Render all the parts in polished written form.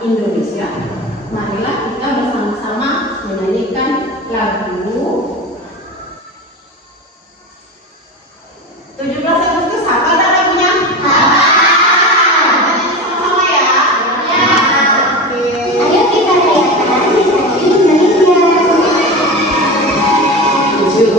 Indonesia. Marilah kita bersama-sama menyanyikan lagu 17 Agustus. Hafal dah lagunya? Sama-sama ya? Ya. Oke. Ayo kita rayakan hari Indonesia. 17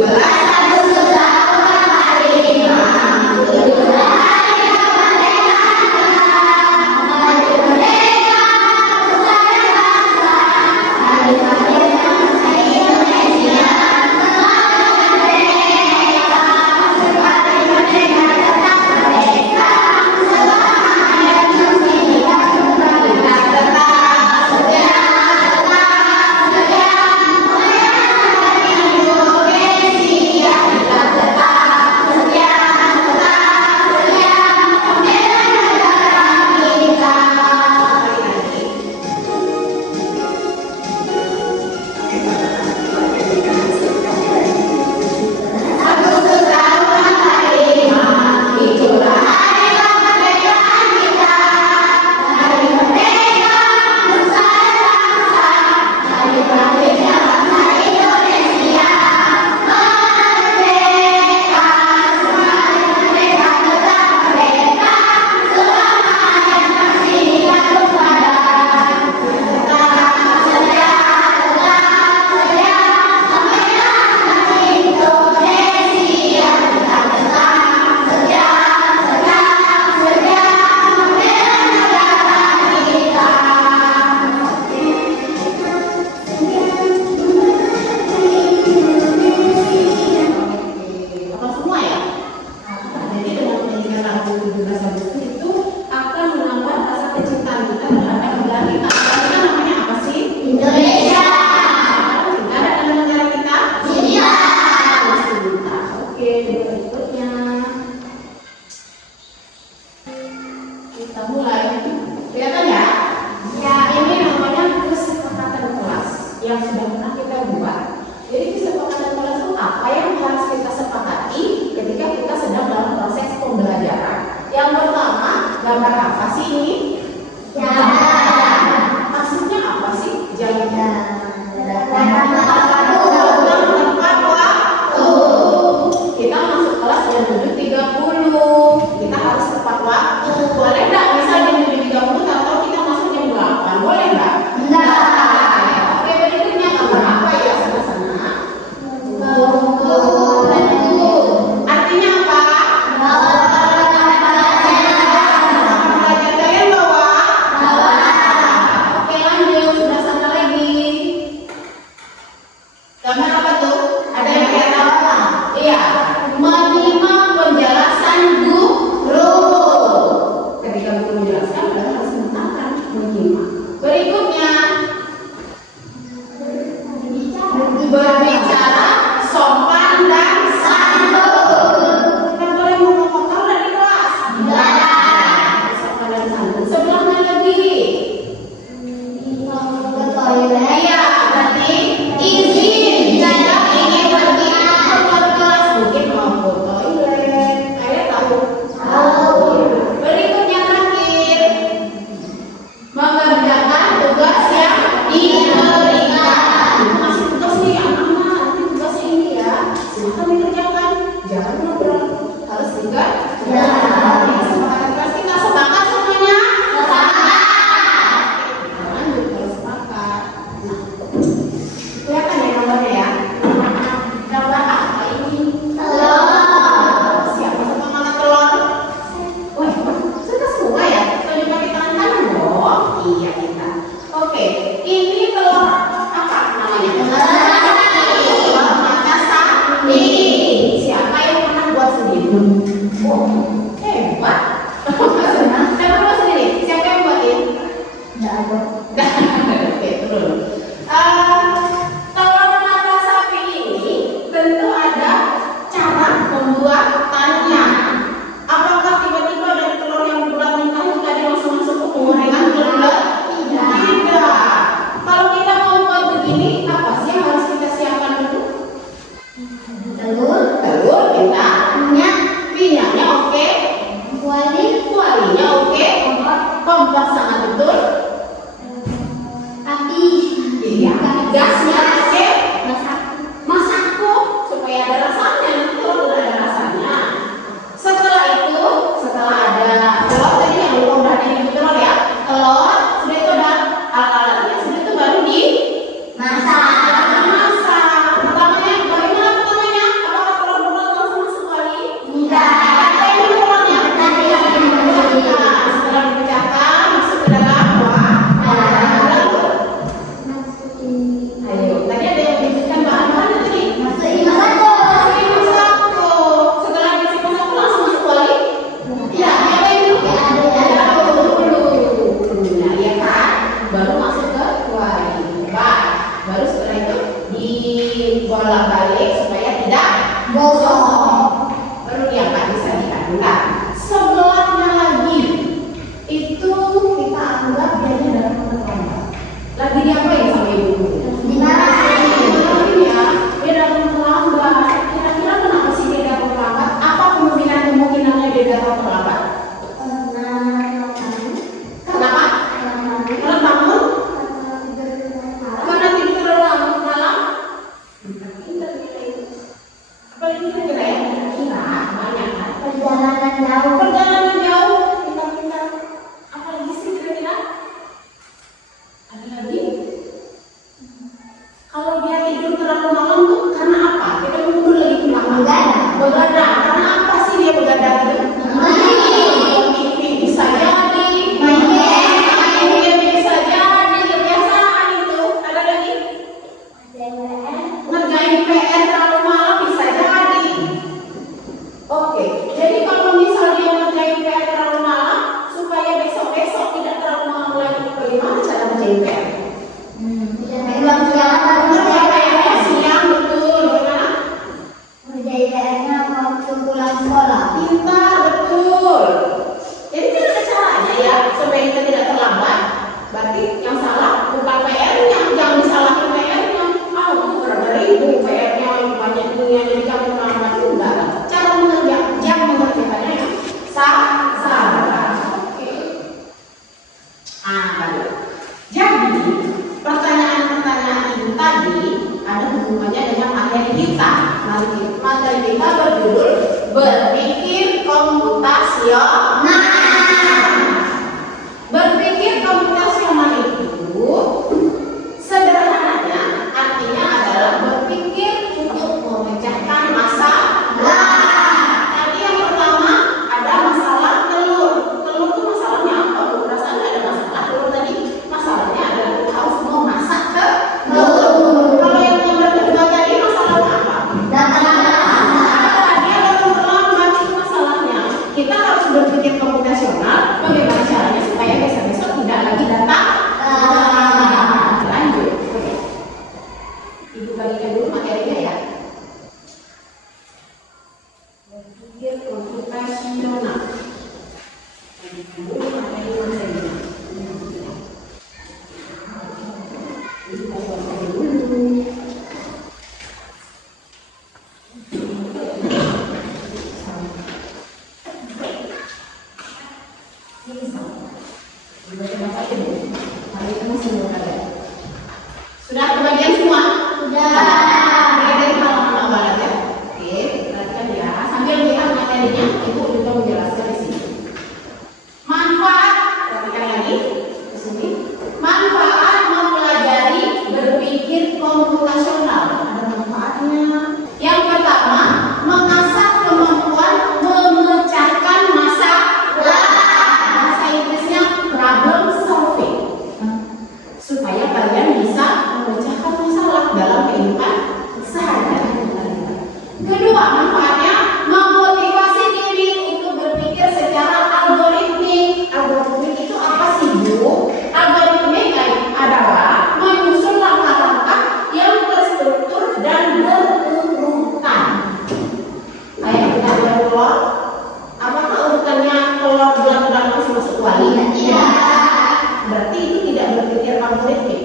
kita mulai. Kelihatan ya? Ya, ini namanya kesepakatan kelas yang sudah pernah kita buat. Jadi kesepakatan kelas itu apa yang harus kita sepakati ketika kita sedang dalam proses pembelajaran. Yang pertama, gambar apa sih ini? Jalan. Maksudnya apa sih jalan? Kita masuk kelas jam 7.30. Kita harus tepat waktu. Boleh nggak misal jam 7.30 atau kita masuk jam 8? Boleh nggak? Oke, berikutnya gambar apa ya sebelah sana? Artinya apa? Belajar kalian bawa? Oke, lanjut. Sebelah sana lagi. Gambar apa tuh? Ada yang kelihatan? Iya. Menyimak penjelasan guru. Ketika guru menjelaskan, kita harus mendengarkan, menyimak. Berikutnya, berbicara sopan dan santun. Kita boleh ngomong kotor dari kelas? Sopan dan santun. Sebelahnya lagi. Ke toilet. Iya, berarti izin. Saya ingin pergi keluar kelas, mungkin mau ke toilet. Kalian tahu? Berikutnya terakhir, mengerjakan tugas Sudah kebagian semua? Sudah. Dari halaman awal ya. Oke, perhatikan ya. Sambil lihat materinya, Ibu juga menjelaskan di sini. Manfaat, perhatikan lagi di sini. Manfaat mempelajari berpikir komputasional. Ada manfaatnya. Yang pertama, mengasah kemampuan memecahkan masalah. Bahasa Inggrisnya problem solving. Supaya kalian bisa memecahkan masalah dalam kehidupan sehari-hari. Kedua, manfaatnya memotivasi diri untuk berpikir secara algoritmik. Algoritmik itu apa sih, Bu? Algoritmik adalah menyusun langkah-langkah yang terstruktur dan berurutan. Kayak kita ada telur, apakah urutannya telur bulan-bulan masuk kuali? Iya. Berarti itu tidak berpikir algoritmik,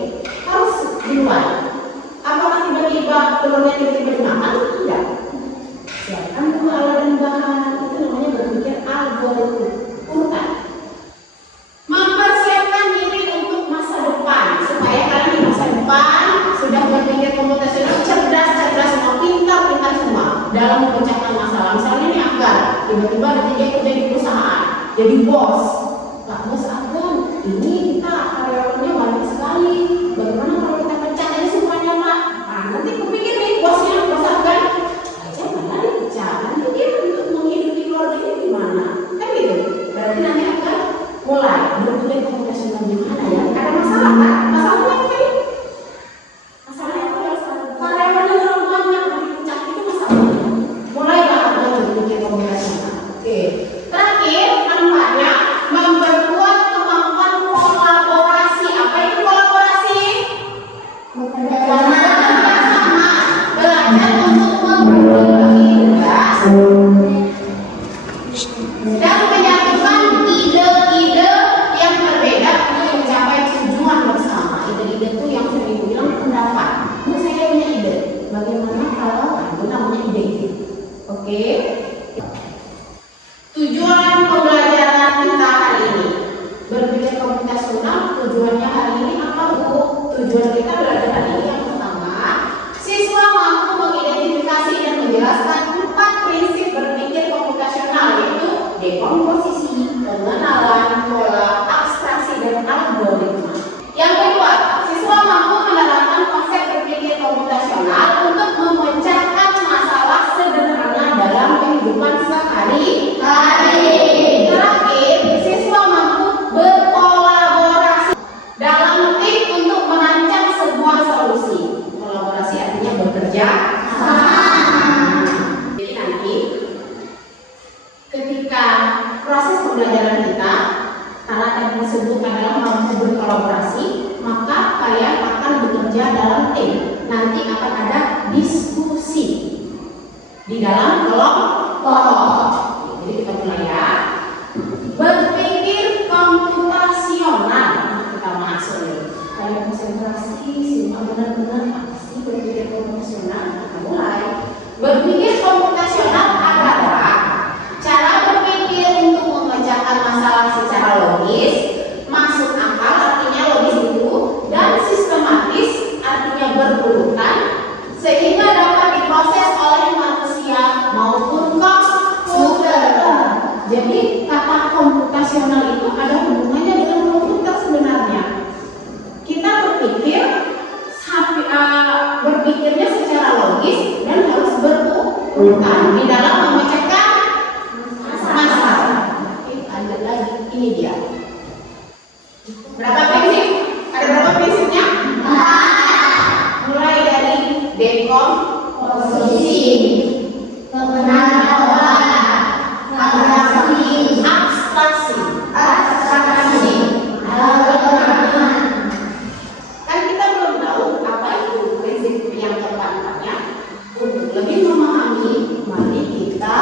harus diluar. Apakah tiba-tiba telurnya tiba-tiba dimakan? Tidak. Siapkan dulu alat dan bahan, itu namanya berpikir algoritmik, urutan. Mempersiapkan diri untuk masa depan, supaya kalian di masa depan sudah berpikir komputasional, cerdas semua, pintar semua dalam memecahkan masalah. Misalnya ini Afgan, tiba-tiba ada 3 kerja di perusahaan, jadi bos. Pak bos Afgan, ini kita karyawannya banyak sekali. Bagaimana kalau kita pecah aja semuanya, Pak? Nah, nanti kupikir nih bosnya, bos Afgan, aja mana dipecah? Nanti dia untuk menghidupi keluarganya gimana? Kan gitu. Berarti nanti akan mulai berpikir komputasional gimana ya? Ada masalah kan? Masalahnya apa tadi? Masalahnya apa ya? Karyawannya terlalu banyak, dipecah itu masalahnya. Mulailah Anda berpikir komputasional. Oke. Terakhir, manfaatnya memperkuat kemampuan kolaborasi. Apa itu kolaborasi? Bekerja sama. Belajar untuk membagi tugas dan menyatukan ide-ide yang berbeda untuk mencapai tujuan bersama. Ide-ide itu yang sering dibilang pendapat. Saya punya ide. Bagaimana kalau itu namanya ide? Oke. Tujuan pembelajaran kita hari ini berpikir komputasional. Tujuannya hari ini apa, Bu? Tujuan kita belajar hari ini yang pertama, siswa mampu mengidentifikasi dan menjelaskan 4 prinsip berpikir komputasional, yaitu dekomposisi, pengenalan, pola, abstraksi, dan algoritma. Yang kedua, siswa mampu menerapkan konsep berpikir komputasional untuk memecahkan masalah sederhana dalam kehidupan sehari-hari. Terakhir, siswa mampu berkolaborasi dalam tim untuk merancang sebuah solusi. Kolaborasi artinya bekerja sama. Jadi nanti ketika proses pembelajaran kita, karena yang disebut adalah mampu berkolaborasi, maka kalian akan bekerja dalam tim. Nanti akan ada diskusi di dalam kelompok. Jadi kita mulai ya. Berpikir komputasional, kita masuk nih. Kayak konsentrasi, simak benar-benar apa sih berpikir komputasional? Kita mulai. Berpikir komputasional adalah cara berpikir untuk memecahkan masalah secara logis, masuk akal artinya logis itu, dan sistematis artinya berurutan, sehingga dapat diproses oleh manusia maupun komputer. Jadi kata komputasional itu ada hubungannya dengan komputer sebenarnya. Kita berpikirnya secara logis dan harus berurutan di dalam memecahkan masalah. Lanjut lagi, ini dia. Berapa prinsip? Ada berapa prinsipnya? Mulai dari dekomposisi, pengenalan, abstraksi, algoritma. Kan kita belum tahu apa itu prinsip yang keempatnya. Untuk lebih memahami, mari kita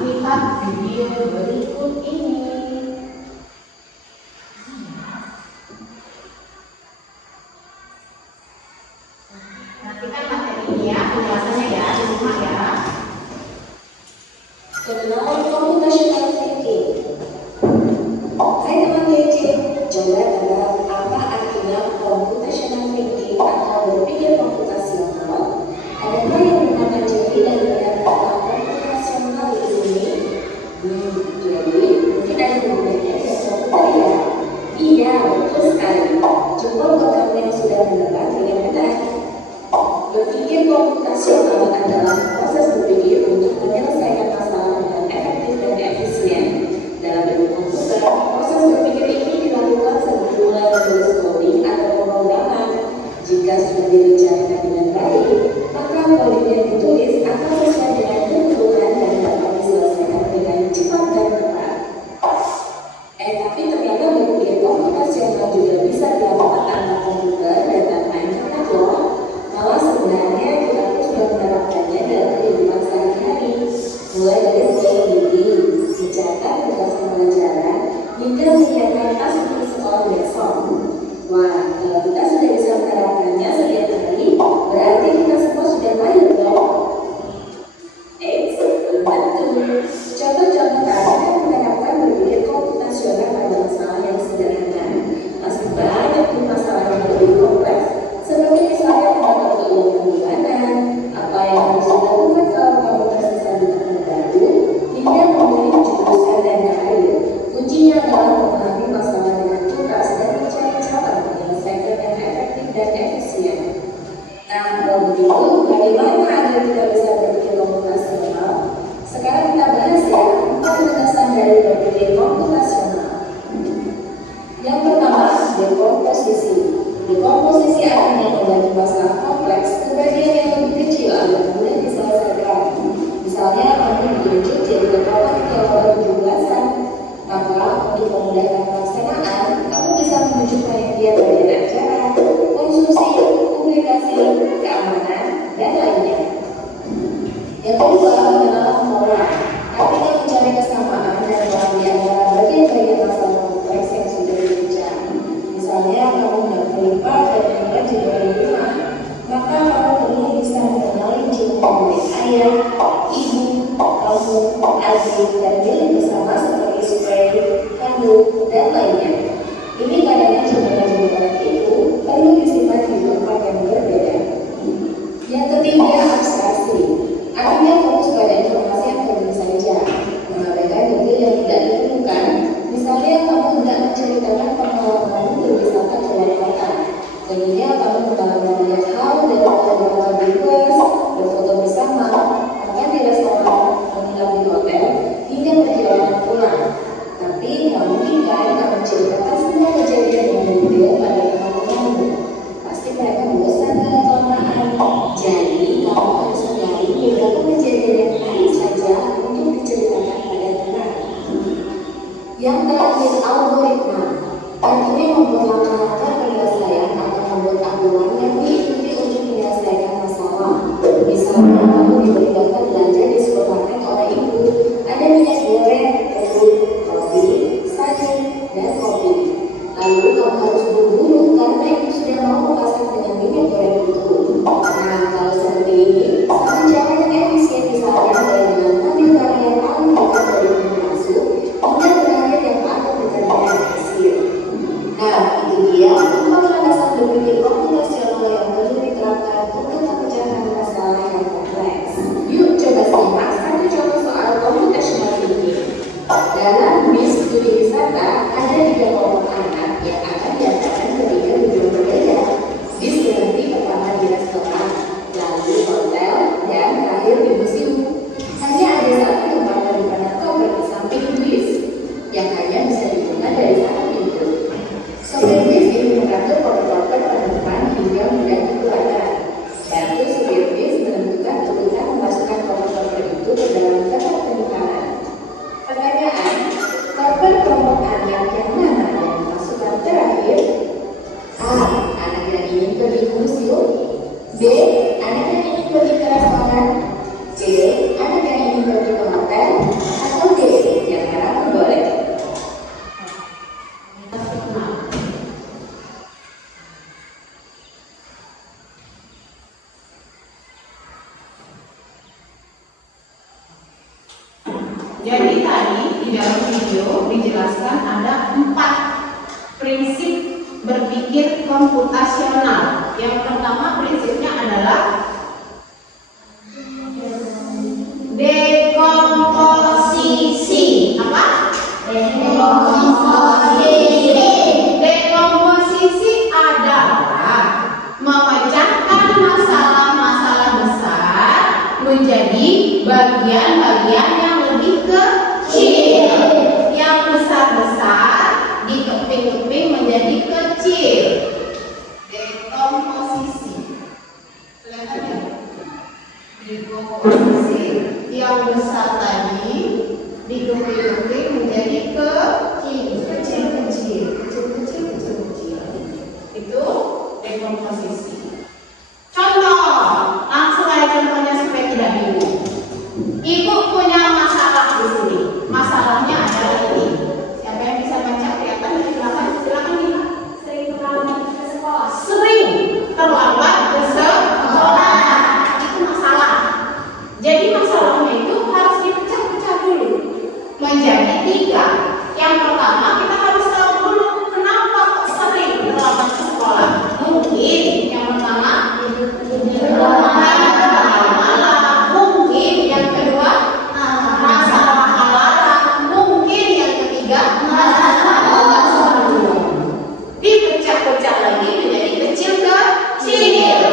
lihat video berikut ini. Ini ya penjelasannya ya, disimak ya. Pengenalan computational thinking. Hai teman TC, coba tebak apa artinya computational thinking atau berpikir komputasional? Adakah yang mempelajari daripada kata komputasional di sini? Jadi mungkin ada beberapa yang komputer ya? Iya, betul sekali. Coba buat kamu yang sudah menebak dengan benar. Berpikir komputasional adalah proses berpikir untuk menyelesaikan masalah dengan efektif dan efisien. Dalam bentuk komputer, proses berpikir ini dilakukan sebelum mulai menulis coding atau pemrograman. Jika sudah direncanakan dengan baik, maka kode yang ditulis akan sesuai dengan kebutuhan dan dapat diselesaikan dengan cepat dan tepat. Tapi ternyata berpikir komputasional juga bisa dilakukan tanpa komputer dan tanpa internet loh. Malah sebenarnya kita pun sudah menerapkannya dalam kehidupan sehari-hari, mulai dari meeting, mencatat tugas pembelajaran, hingga menyiapkan tas untuk sekolah besok. Wah, kalau kita sudah bisa menerapkannya setiap hari, berarti kita semua sudah mahir dong. Belum tentu. Contoh-contoh yang menerapkan berpikir komputasional pada masalah yang sederhana. Masih banyak nih masalah yang lebih kompleks, seperti misalnya tentang keuangan bulanan, apa yang harus dilakukan kalau kamu tersisa di tempat baru, hingga memilih jurusan dan karir. Kuncinya adalah memahami masalah dengan tuntas dan mencari cara menyelesaikan yang efektif dan efisien. Nah, kalau begitu, bagaimana agar kita bisa berpikir komputasional? Sekarang kita bahas ya, 4 landasan dari berpikir komputasional. Yang pertama, dekomposisi. Dekomposisi artinya membagi masalah kompleks ke bagian yang lebih kecil agar mudah diselesaikan. Misalnya, kamu dirujuk jadi beberapa kilometer 17-an. Maka, untuk memudahkan pelaksanaan, kamu bisa menuju panitia bagian acara, konsumsi, publikasi, keamanan, dan lainnya. Yang kedua, mengenal pola. Artinya mencari kesamaan dan peran di antara bagian-bagian masalah kompleks yang sudah dibicarakan. Misalnya, kamu hendak melipat dan mengikat jendela di rumah, maka kamu perlu bisa mengenali jumlah milik ayah, ibu, kamu, adik, dan milik bersama seperti spray, handuk, dan lainnya. Ini kadang jendela-jendela itu perlu disimpan di tempat yang berbeda. Yang ketiga, abstraksi. Artinya fokus pada informasi yang penting saja, mengabaikan detail yang tidak diperlukan. Misalnya, kamu hendak menceritakan pengalamanmu berwisata ke luar kota. Jadinya kamu mengalami banyak hal dan foto-foto bebas, berfoto bersama, makan di restoran, menginap di hotel, hingga berpikir komputasional. Yang pertama prinsipnya adalah dekomposisi. Apa? Dekomposisi adalah memecahkan masalah-masalah besar menjadi bagian-bagian yang lebih kecil. Yang besar-besar dikeping-keping menjadi kecil. Dekomposisi. Kelihatan ya? Dekomposisi. Yang besar tadi dikeping-keping menjadi kecil. Itu dekomposisi. Contoh, langsung aja contohnya supaya tidak bingung. Ibu punya masalah di sini. Masalahnya adalah ini. Siapa yang bisa baca kelihatan? Silakan lihat. Sering terlambat ke sekolah. Sering terlambat ke sekolah. Itu masalah. Jadi masalahnya itu harus dipecah-pecah dulu menjadi 3. Yang pertama kita harus tahu dulu kenapa kok sering terlambat ke sekolah. Mungkin yang pertama mungkin yang kedua masalah alarm, mungkin yang ketiga masalah dipecah-pecah lagi menjadi kecil-kecil.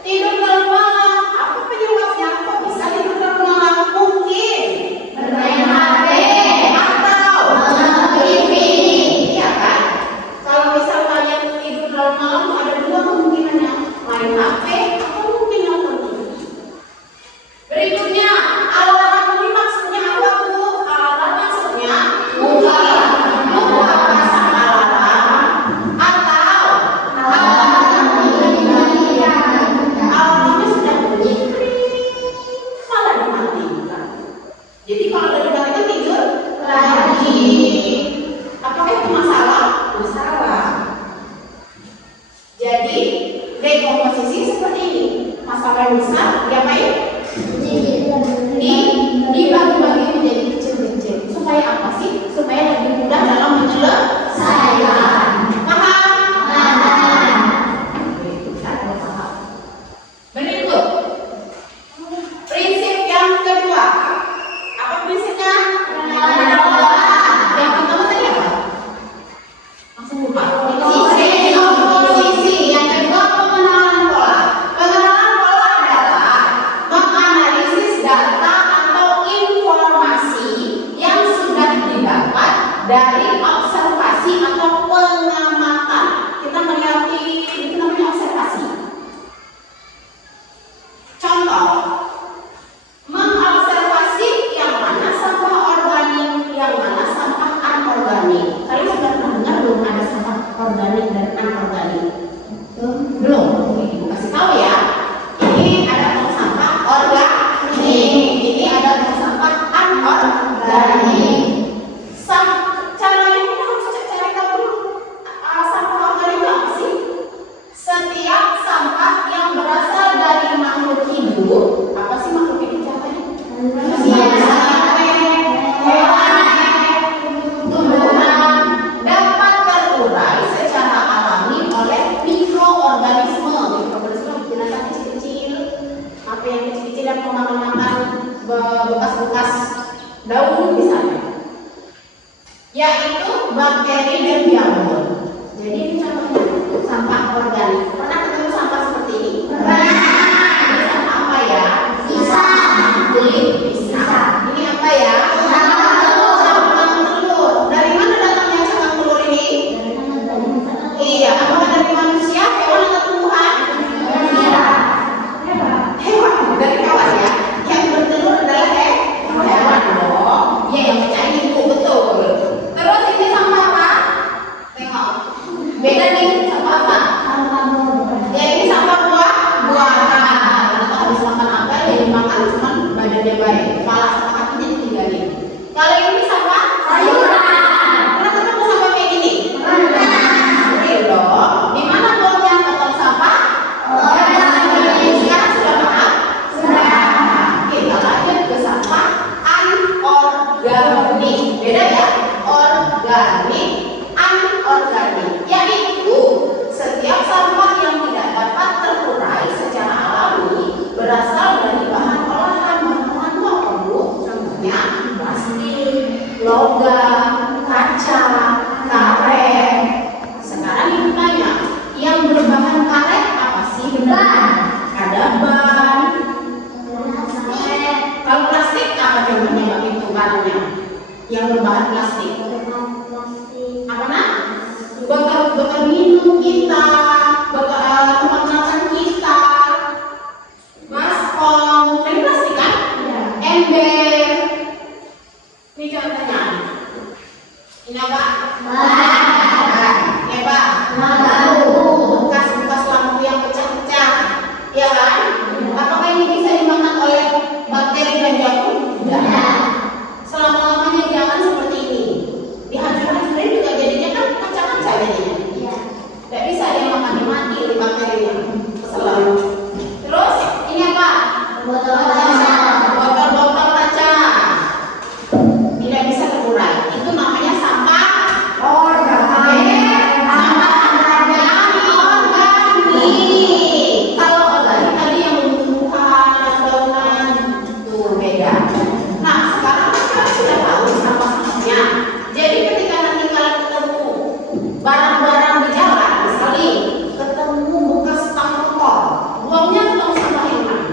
Tidur terlalu malam, apa penyebabnya? Kok bisa tidur terlalu malam? Mungkin bermain HP atau nonton TV, ya kan? Kalau misal kalian tidur terlalu malam, ada 2 kemungkinannya, main HP atau mungkin nonton TV. Berikutnya, alarm ini maksudnya apa, Bu? Alarm maksudnya buka pasang alarm atau alarmnya sudah bunyi malah dimatikan. Jadi kalau dari itu tidur lagi. Apakah itu masalah? Masalah. Jadi dekomposisi seperti ini. Masalah yang besar diapain? Dibagi-bagi menjadi kecil-kecil. Supaya apa sih? Supaya lebih mudah dalam menyelesaikan. Paham? Berikut prinsip yang kedua. Apa prinsipnya? Yang pertama tadi apa? Langsung lupa. Komposisi. Yang kedua pengenalan pola. Pengenalan pola adalah menganalisis data atau informasi yang sudah didapat dari observasi atau pengamatan. Kita mengerti itu namanya observasi. Contoh, mengobservasi yang mana sampah organik, yang mana sampah anorganik. Kalian sudah pernah dengar belum ada sampah organik dan anorganik? Belum. Ibu kasih tahu ya. Ini ada tong sampah organik. Ini ada tong sampah anorganik. Caranya kita harus cari tahu dulu. Sampah organik itu apa sih? Setiap sampah yang berasal dari makhluk hidup. Apa sih makhluk hidup contohnya? Tumbuhan dapat terurai secara alami oleh mikroorganisme. Mikroorganisme binatang kecil-kecil, apa yang kecil-kecil yang memakan bekas-bekas daun misalnya, yaitu bakteri dan jamur. Jadi ini contohnya sampah organik. Pernah ketemu sampah seperti ini? Pernah. Ini sampah apa ya? Sisa. Bisa. Ini apa ya? Cangkang telur. Dari mana datangnya cangkang telur ini? Iya. Apakah dari manusia, hewan atau tumbuhan? Hewan. Dari hewan ya. Yang bertelur adalah hewan dong. Ya, yang percaya itu betul. Terus ini sampah apa? Tengok. Beda nih sama apa? kita, tempat makan kita, baskom, dari plastik kan? Ember. Ini contohnya. Ini apa? Ya Pak. Bekas-bekas lampu yang pecah-pecah, ya kan? Apakah ini bisa dimakan oleh bakteri dan jamur? Tidak. Selama-lamanya jangan seperti ini. Dihancur-hancurin juga jadinya kan kaca-kaca jadinya. Tidak bisa dia makan, mati oleh bakterinya. Selalu. Terus ini apa? Botol-botol kaca. Tidak bisa terurai. Itu namanya sampah organik. Kalau organik tadi yang tumbuhan, daunan, itu beda. Nah, sekarang kalian sudah tahu sampah-sampahnya. Jadi ketika nanti kalian ketemu barang-barang di jalan, misalnya ketemu bekas tang motor, buangnya ke tong sampah yang mana?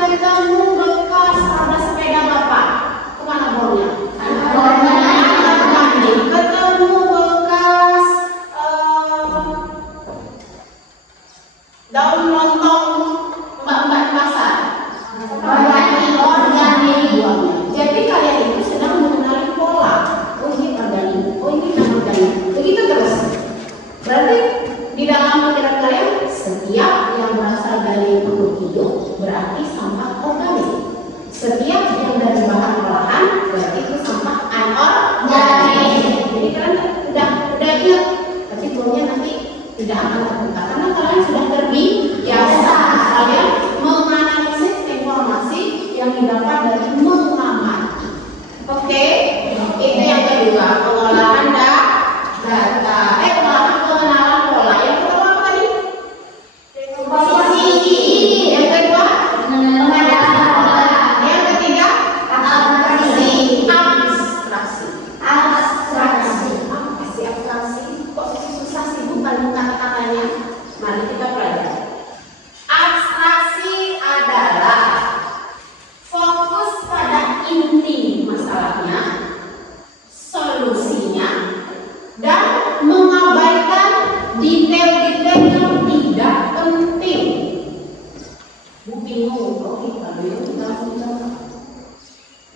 Ketemu bekas ada sepeda bapak, kemana buangnya? Ketemu bekas daun lontong mbak-mbak di pasar, organik buangnya. Jadi kalian itu sedang mengenali pola. Oh ini organik, oh ini non organik. Begitu terus. Berarti di dalam pikiran kalian setiap yang berasal dari makhluk hidup berarti sampah organik. Setiap yang dari bahan olahan berarti itu sampah anorganik. Jadi kalian udah ingat, tapi buangnya nanti tidak akan terbuka karena kalian sudah terbiasa kalian menganalisis informasi yang didapat dari mengamati. Oke, itu yang kedua, pengolahan data. Pengenalan pola. Yang pertama apa tadi? Komposisi. Yang kedua, yang ketiga, abstraksi. Apa sih abstraksi? Kok susah sih bukan kata-katanya? Mari kita pelajari. Abstraksi adalah fokus pada inti masalahnya, solusinya, dan mengabaikan detail-detail yang tidak penting. Bu bingung, kok kita langsung coba.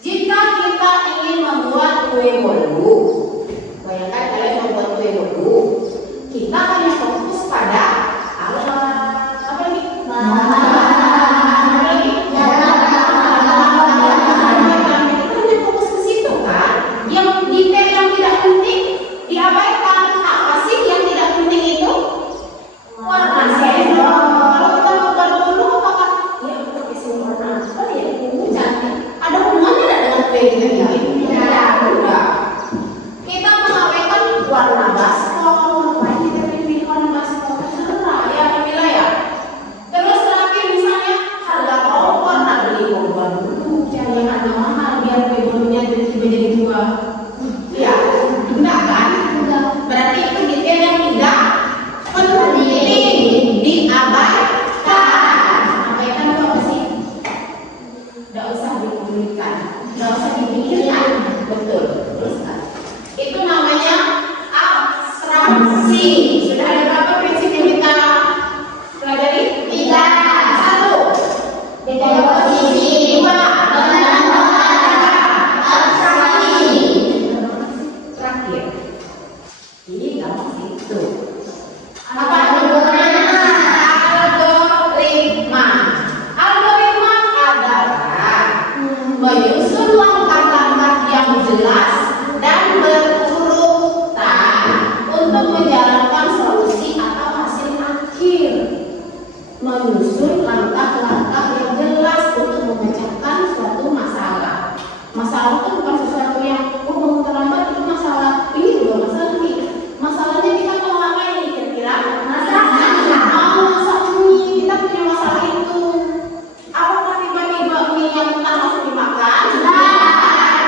Jika kita ingin membuat kue bolu, bayangkan kalian membuat kue bolu, kita hanya fokus pada alat apa ini? Fokus ke situ kan? Yang detail yang tidak penting diabaikan. Apa sih yang tidak penting itu? Warna sendok. Kalau kita membuat bolu, apakah ya pakai sendok warna apa ya? Ini cantik. Ada hubungannya tidak dengan kue kita ini? Tidak. Kita mengabaikan warna baskom. Wah, kita pilih warna baskom cerah ya, Kamila ya. Terus terakhir misalnya harga kompor, nah beli kompor dulu, jangan yang harga mahal biar kue bolunya tiba-tiba jadi dua. Ya, enggak kan? Berarti itu detail yang tidak penting, diabaikan. Abaikan itu apa sih? Tidak usah dipublikkan, tidak usah dipikirkan. Betul, terus kan? Itu namanya abstraksi. Sudah ada berapa prinsip yang kita pelajari? 3. 1. Komposisi. 2. Abstraksi. Terakhir. Ini gampang sih. Tuh. Apa? Algoritma. Algoritma adalah menyusun langkah-langkah yang jelas dan berurutan untuk menjalankan solusi atau hasil akhir. Menyusun langkah-langkah yang jelas untuk memecahkan suatu masalah. Masalah itu bukan sesuatu yang bangun terlambat itu masalah. Ini juga masalah ini. Masalahnya kita mau ngapain nih kira-kira? Masalah mie. Kita punya masalah itu. Apakah tiba-tiba mie yang mentah langsung dimakan?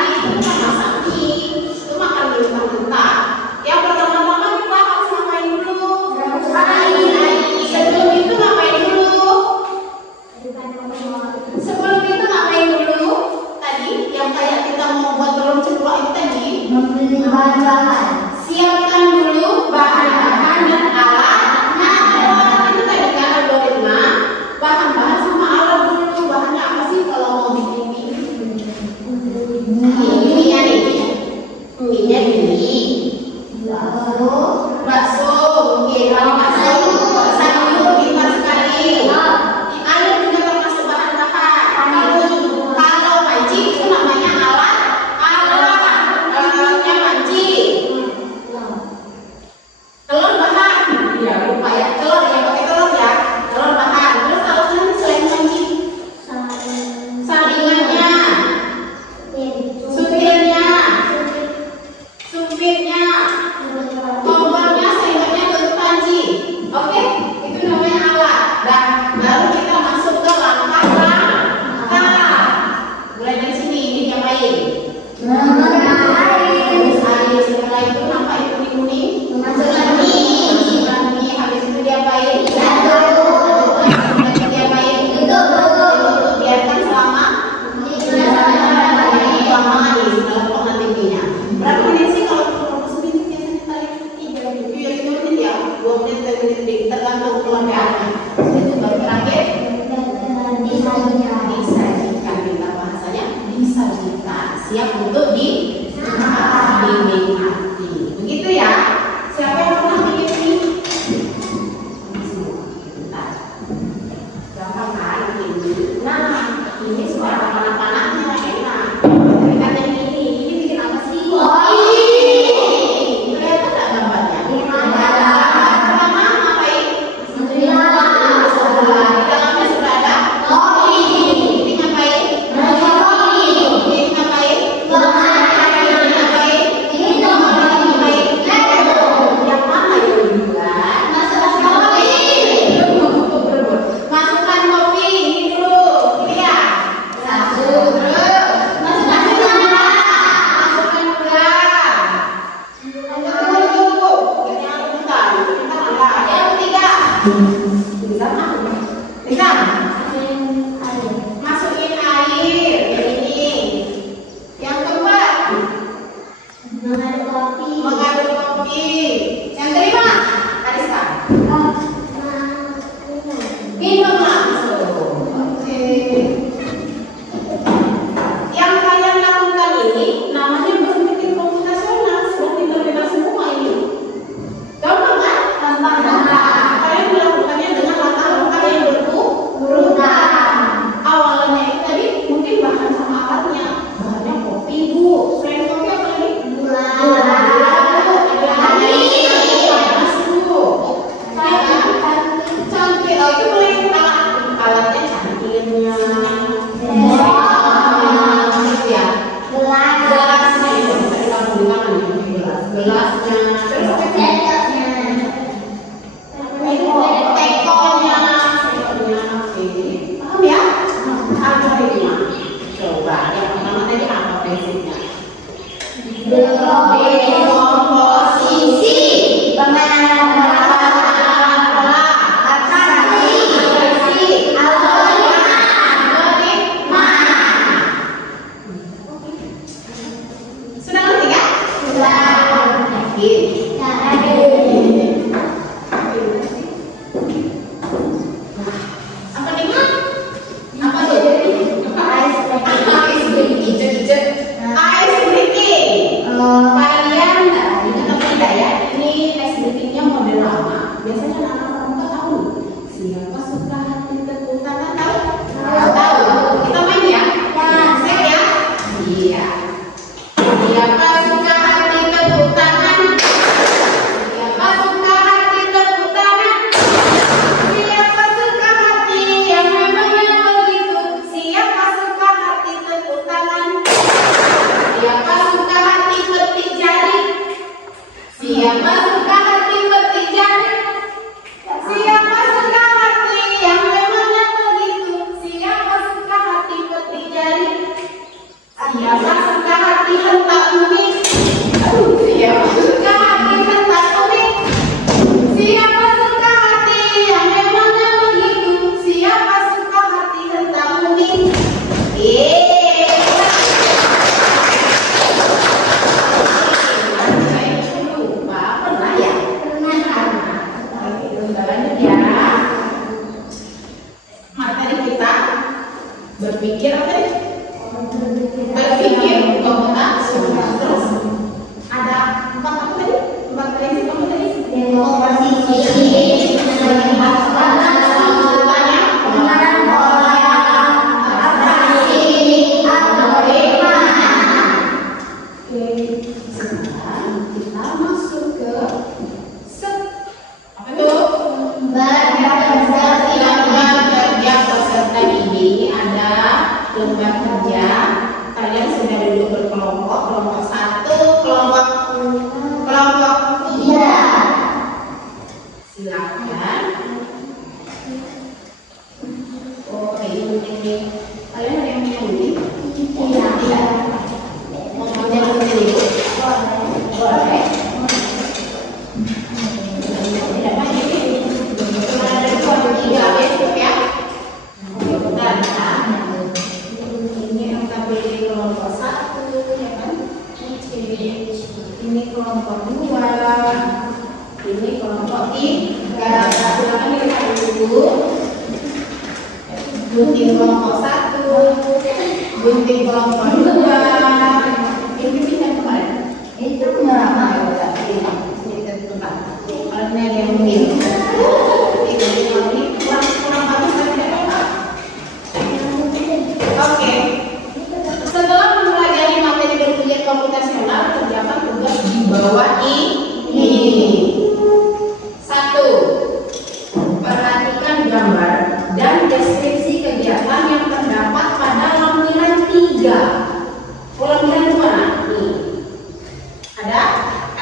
Itu bukan masak mie. Itu makan mie mentah. Yang pertama-tama kita harus ngapain dulu? Sebelum itu ngapain dulu? Sebelum itu ngapain dulu? Tadi yang kayak kita mau buat telur ceplok itu tadi Membeli bahan-bahan. siapkan dulu bahan-bahan dan alat. Nah, itu tadi kan algoritma bahan-bahan sama alat dulu. Bahannya apa sih kalau mau bikin mie? Mie-nya nih. Mie-nya gini. Bakso, mungkin sayur pintar sekali. Air juga termasuk bahan-bahan. Kalau panci itu namanya alatnya panci. Telur bahan, ya lupa ya. Telur ya pakai telur ya. Telur bahan. Terus kalau nanti selain panci, saringannya, supirnya, kompornya, sendoknya untuk panci. Oke, itu namanya alat. Dan baru kita masuk ke langkah mulai dari sini diapain? Setelah itu nampak itu kuning. Masukkan mie. Habis itu diapain? Diapain? Biarkan selama nih setelah nanti mie-nya. Berapa menit sih kalau proses mie biasanya tadi? 3 menit ya, 2 menit, 3 menit tergantung kelembabannya. Itu baru terakhir disajikan, kita bahasanya disajikan, siap untuk dinikmati. Begitu ya. Siapa yang pernah bikin mie? Bentar. Gampang kan ini? Nah, ini sudah ada panah-panahnya, enak. Kan yang ini bikin apa sih? Kelihatan nggak gambarnya? Pertama ngapain? Di dalamnya sudah ada kopi. Ini ngapain? Ini ngapain? Yang mana itu buat? Masukkan kopi ini dulu, ini ya. Masukkan gula. Tunggu. Yang ketiga. Bisa? Masukin air. Ini. Yang keempat. Mengaduk kopi. Yang kelima. Ariska. Minum langsung. Oke. Yang kalian lakukan ini namanya berpikir komputasional. Sudah pintar-pintar semua ini. Gampang kan? Gampang. Kalian melakukannya dengan langkah-langkah yang berurutan. Awalnya itu tadi mungkin bahan sama alatnya. Bahannya kopi, Bu. Selain kopi apa lagi? Gula. Cantik. Oh, itu boleh alatnya cantiknya. Ya. Gelasnya itu bisa digabungkan nih. Gelasnya. Terus tekonya. Oke. Paham ya? Algoritma. Coba yang pertama tadi apa prinsipnya? Dekomposisi. Sudah ngerti kan? Apa nih? Apa tuh? Ice breaking. Kalian ingat apa tidak ya? Ini ice breakingnya model lama. Biasanya anak-anak pramuka tahu. Siapa suka hati tepuk tangan tahu? Tahu. Kita main ya? Siap ya? Iya. Siapa suka hati tepuk Sekarang kita masuk ke apa tuh? Lembar kerja peserta didik. Ada lembar kerja. Kalian sudah duduk berkelompok. Kelompok 1, kelompok 3. Silakan. Oh, ini. Kalian ada yang menyanyi? Iya. Mau jangan dulu. Boleh. Ada 2, 3 besok ya. Bentar ya. Ini LKPD kelompok 1 ya kan? Ini kelompok 2. Ini kelompok 3. Silakan dilihat dulu. Gunting kelompok 1, gunting kelompok 2. Ini bisa kemarin. Itu merama ya udah. Ini tentukan. Kalau ini ada yang mungkin. Ini kurang bagus tapi tidak apa-apa. Oke. Setelah mempelajari materi berpikir komputasional, kerjakan tugas di bawah ini. 1. Perhatikan gambar dan deskripsi kegiatan yang terdapat pada lampiran 3. Lampiran 2 nih.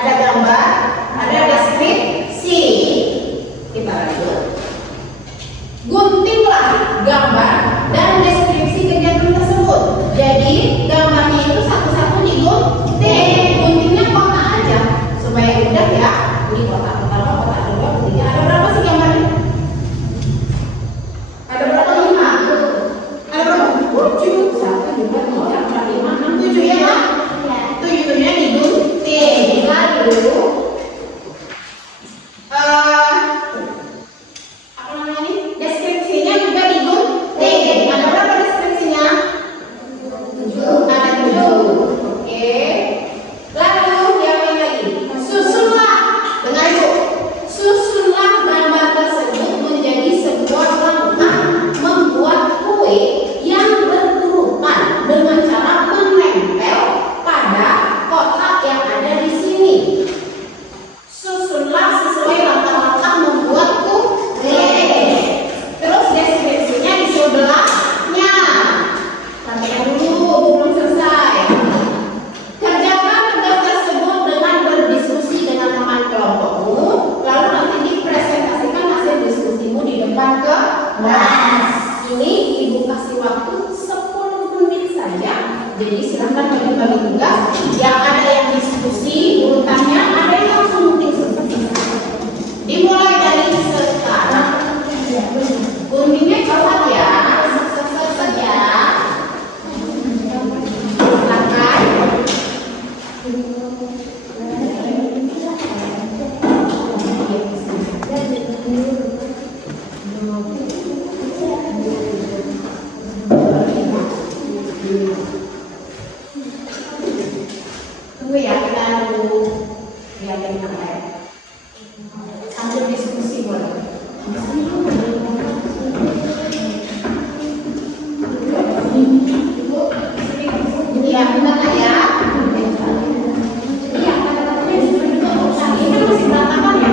Ada gambar, ada deskripsi. Kita lanjut. Guntinglah gambar dan deskripsi kegiatan tersebut. Jadi gambarnya itu satu-satu digunting. Guntingnya kotak aja supaya mudah ya. Ini kotak pertama, kotak kedua, ketiga. Ada berapa sih gambarnya? Ada berapa? 5. Ada berapa? 7. 1, 2, 3, 4, 5, 6, 7 ya kan? 7-nya digunting. Lalu apa namanya nih? Deskripsinya juga digunting. Ada berapa deskripsinya? 7. Ada 7. Oke. Lalu yang lain lagi. Susunlah. Dengar ibu. Susunlah gambar tersebut menjadi sebuah langkah membuat kue yang berurutan dengan cara menempel pada kotak yang ada di sini. Susunlah sesuai langkah-langkah membuat kue. Terus deskripsinya di sebelahnya. Sampaikan dulu, belum selesai. Kerjakan tugas tersebut dengan berdiskusi dengan teman kelompokmu, lalu nanti dipresentasikan hasil diskusimu di depan kelas. Ini ibu kasih waktu 10 menit saja. Jadi silahkan bagi-bagi tugas. Yang ada yang diskusi urutannya, ada yang langsung gunting seperti ini. Dimulai dari sekarang. Guntingnya cepat ya, set ya. Silakan. Tunggu ya, kita dulu lihat dari kamera. Sambil diskusi boleh. Iya, benar ya. Iya, kata-katanya seperti itu. Nah, ini kan masih berantakan ya.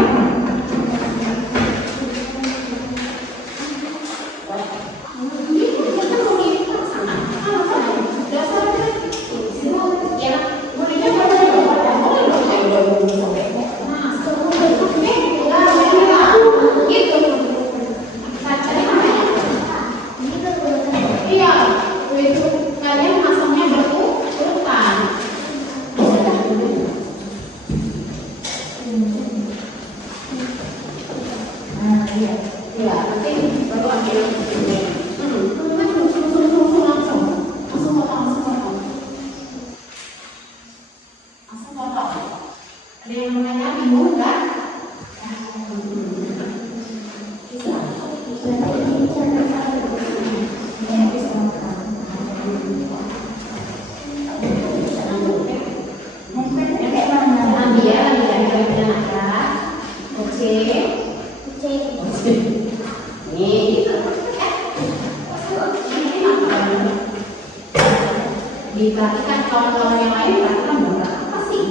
Ada yang menanya bingung kan? Diperhatikan kawan-kawan yang lain, perhatikan apa sih?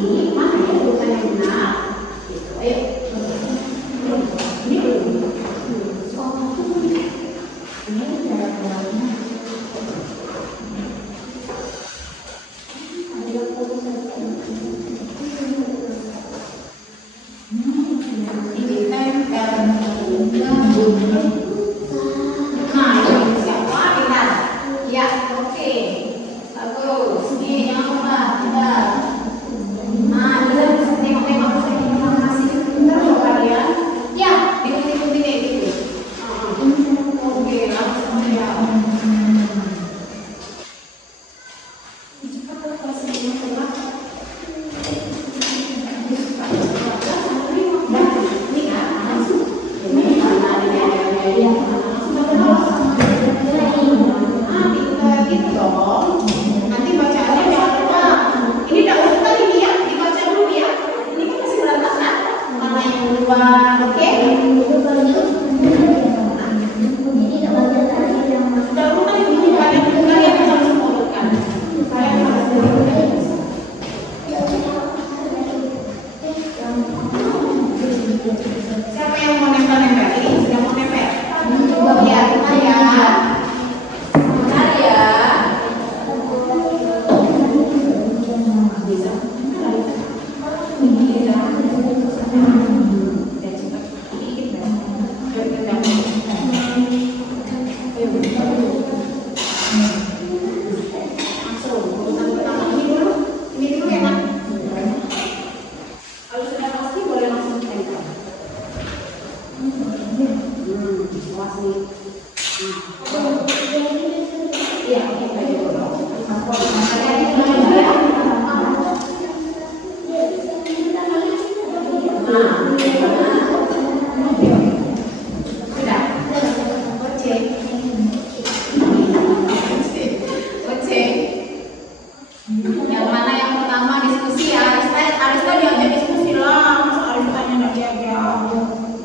Yang mana yang pertama diskusi ya? Arista diajak diskusi lah. Masa Aristanya nggak diajak?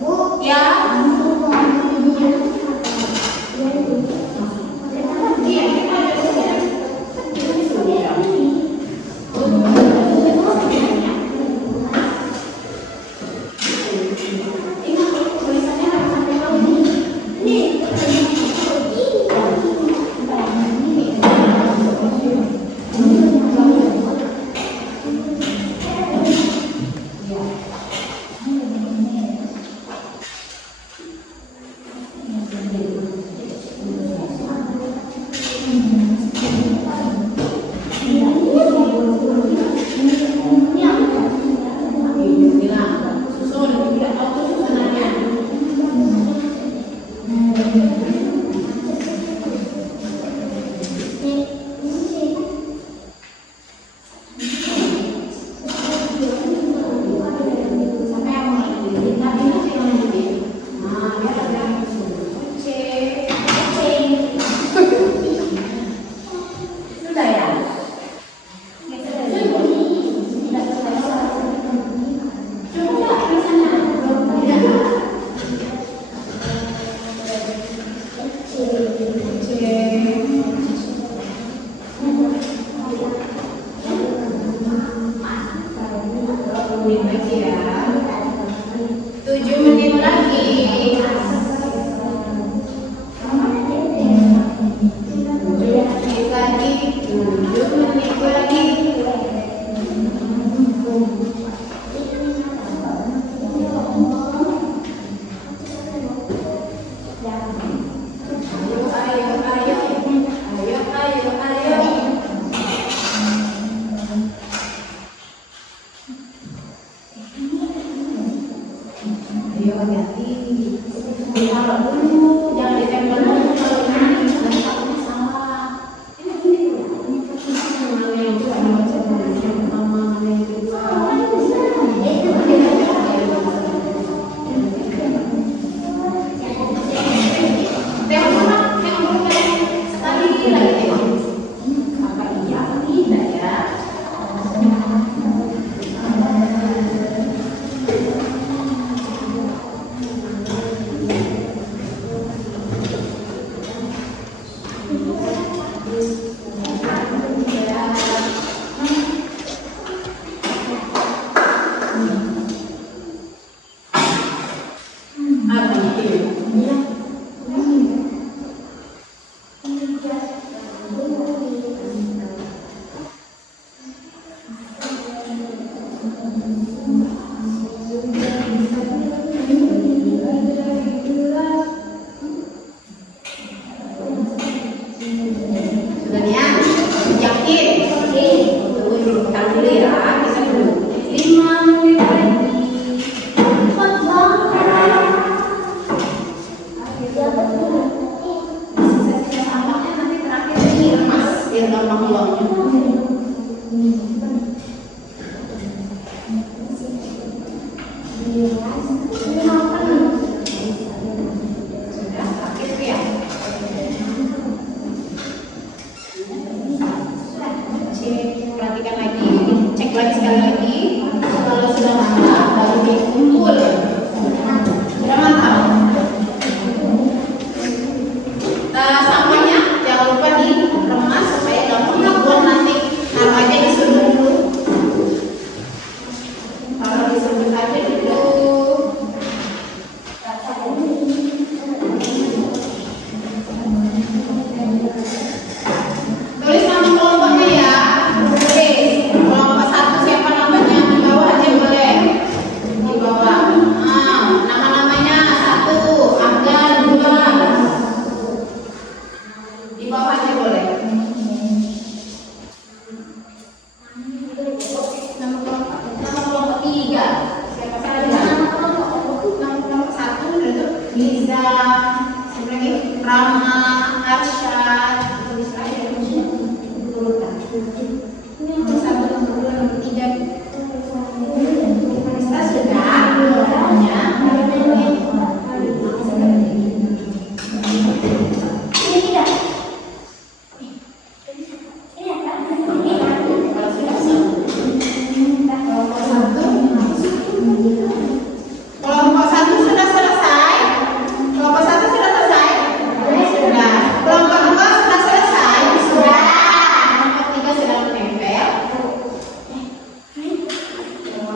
Bu, ya. Iya, kita ada diskusi ya. Ingat tulisannya harus sampai bawah ini.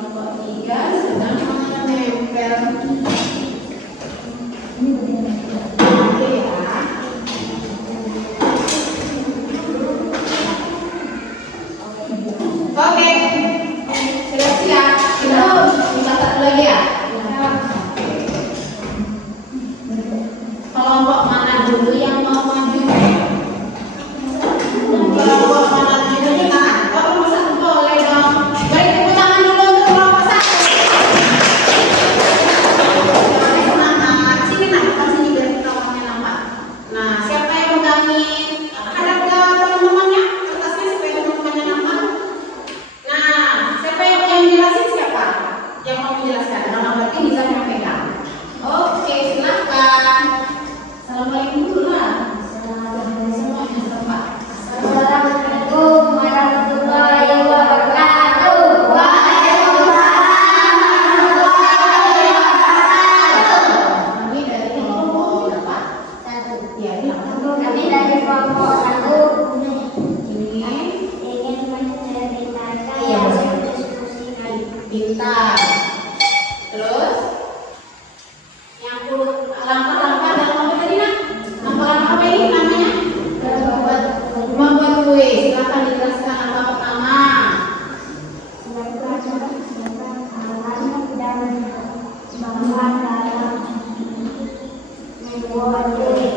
Kelompok 3 sedang menempel. Oke ya. Oke. Sudah siap. Kita minta satu lagi ya. Kelompok mana dulu yang mau maju? Kelompok mana dulu nih tangan? Oh, kelompok 1 boleh dong. Baik, tepuk tangan dulu untuk kelompok 1. Jangan semangat. Sini nak, kita sini biar kita orangnya nampak. Nah, siapa yang megangin? Ada teman-temannya? Kertasnya supaya teman-temannya nampak. Nah, siapa yang jelasin siapa? Yang mau menjelaskan? Nah, berarti bisa yang pegang. Oke, silakan. Assalamualaikum dulu lah. Semuanya serempak. Assalamualaikum warahmatullahi wabarakatuh. Waalaikumsalam warahmatullahi wabarakatuh. Kami dari kelompok berapa? Satu. Ya, ini Kami dari kelompok 1 ini ingin menceritakan Iya. hasil diskusi kami. pintar. Terus yang langkah-langkah dalam apa tadi nak? Langkah-langkah apa ini namanya? Membuat kue. Silakan dijelaskan langkah pertama.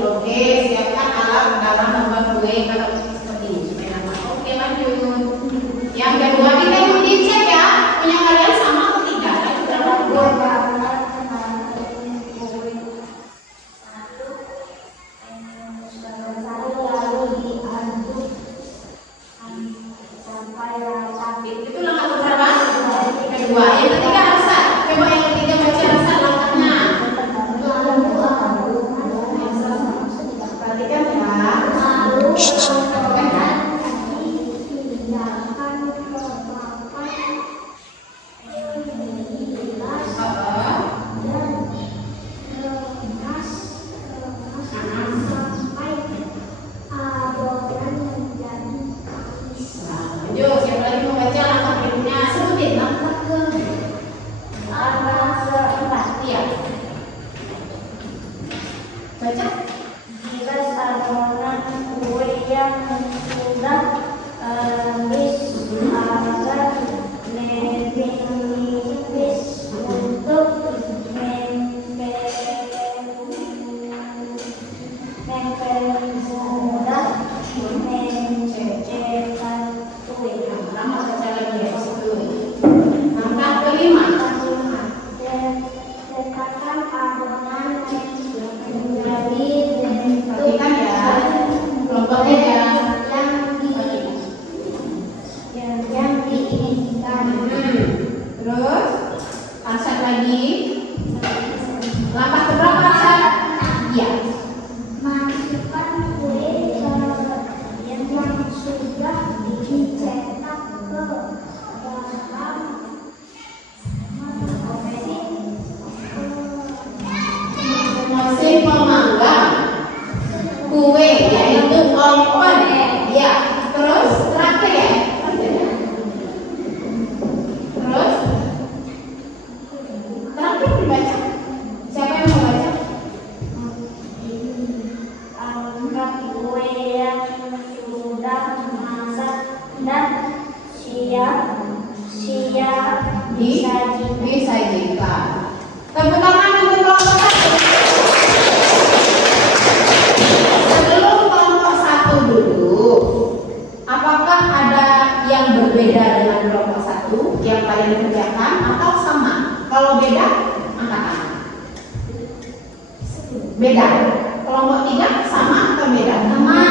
Oke, siapkan alat dalam membuat kue kalau seperti ini supaya nampak. Oke, lanjut. Yang kedua kita mau dicek ya, punya kalian sama atau tidak? Ayo, berapa? Dua. Itu langkah keberapa? Kedua. Yang ketiga rasa. Coba yang ketiga baca rasa langkahnya. Perhatikan ya. Lanjut, siapa lagi mau baca langkah berikutnya? Sebutin langkah keempat. Iya. Baca. Jika adonan kue yang sudah habis agar lebih nipis untuk nempel mudah mencetak kue. Lama baca lagi ya. Situ. Langkah kelima. Letakkan adonan menjadi bentuk Perhatikan ya. Kelompoknya ya. yang diinginkan. Terus Arsyad lagi. Langkah keberapa Arsyad? Iya. Masukkan kue yang sudah dicetak ke dalam Mesin pemanggang kue yaitu oven. Ya. Terus terakhir ya. Terus terakhir dibaca. Siapa yang mau baca? angkat kue yang sudah masak dan siap Disajikan. Tepuk tangan untuk kelompok 1. Sebelum kelompok 1 dulu, apakah ada yang berbeda dengan kelompok 1 yang kalian kerjakan atau sama? Kalau beda, angkat tangan. Beda. Kelompok 3 sama atau beda? Sama.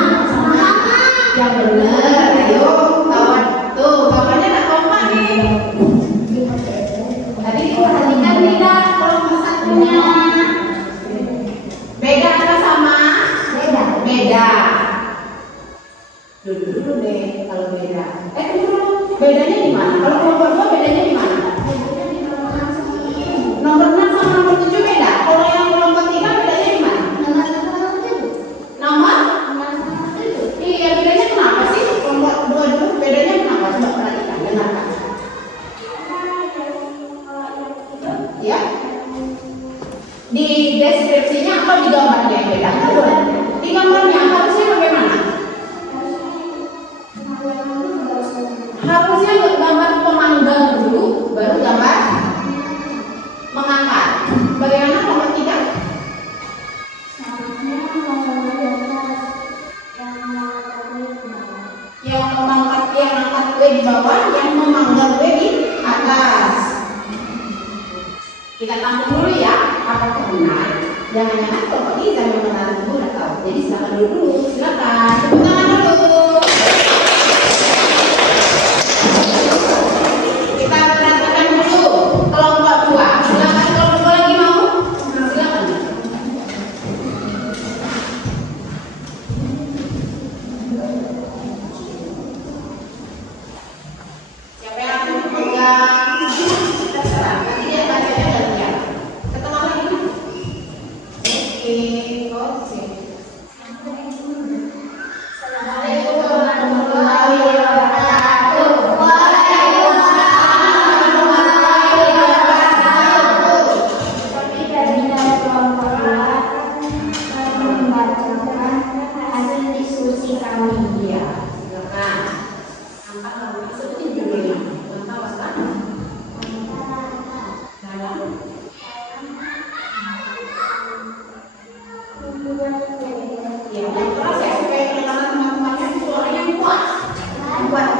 Yang benar. Ayo, kawan. Tuh, kawannya ada kompak nih. Tadi diperhatikan tidak kelompok 1-nya? Beda atau sama? Beda. Dulu deh kalau beda. Dulu. Bedanya di mana? Kalau kelompok 2 bedanya di mana? Nomor 6 sama nomor 7 beda. Kalau yang kelompok 3 bedanya di mana? Nomor? Iya, bedanya kenapa sih? Kelompok 2 dulu ya. Di deskripsinya atau di gambarnya yang beda? Di gambarnya harusnya bagaimana? Harusnya gambar pemanggang dulu, baru gambar mengangkat. Bagaimana nomor 3? Yang mengangkat kue di bawah, yang memanggang kue di atas. Kita tampung dulu ya, apakah benar? Jangan-jangan kelompok ini saya mengenal dulu nggak tahu. Jadi silakan dulu, silakan. Tepuk tangan dulu. Kita perhatikan dulu kelompok 2. Silakan kelompok 2 lagi mau? Silakan. Siapa yang akan memegang? Terserah. Nanti dia bacanya gantian. Ketemu lagi. Oke, oke. Assalamualaikum warahmatullahi wabarakatuh. Kami dari kelompok 2 membacakan hasil diskusi kami. Iya, silakan. Angkat lalu sebutin judulnya. Langkah apa? Dalam. Iya, yang keras ya supaya kedengaran teman-temannya suaranya yang kuat. Kuat.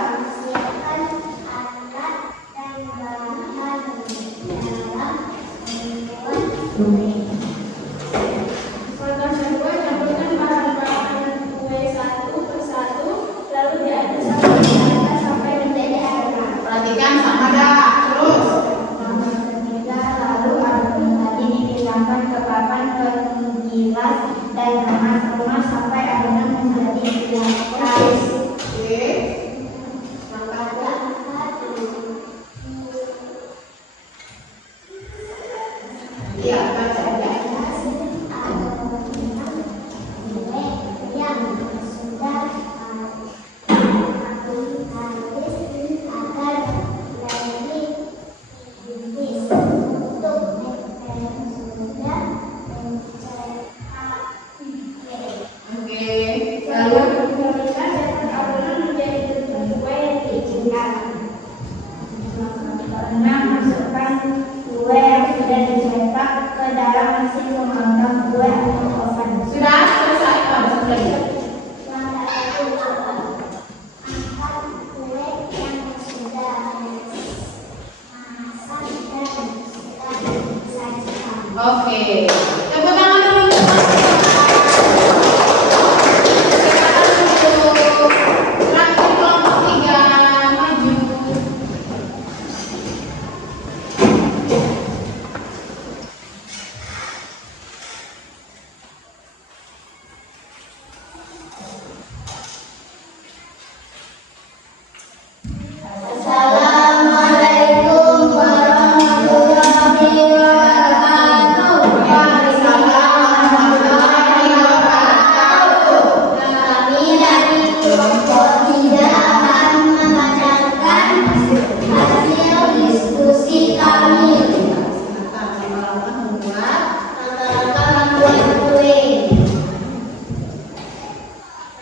Pertanyaan kedua, campurkan bahan-bahan kue satu persatu, lalu diaduk sampai menjadi adonan. Perhatikan sama dah. Terus. Yang ketiga, lalu adonan tadi dipindahkan ke papan penggilas dan kemas-kemas sampai adonan menjadi tiras. Oke. Langkah dua. Iya, baca ya. Oke. Lalu Adonan menjadi bentuk kue yang diinginkan. Keenam, masukkan kue yang sudah dicetak ke dalam mesin pemanggang kue atau oven. sudah selesai Pak, sudah lagi. Angkat kue yang sudah masak dan disajikan. Oke. Tepuk tangan dulu. Tepuk tangan dulu. Terakhir kelompok 3 maju. Assalamualaikum warahmatullahi wabarakatuh. Waalaikumsalam warahmatullahi wabarakatuh. Kami dari kelompok 3 akan membacakan hasil diskusi kami. Langkah membuat Langkah membuat kue.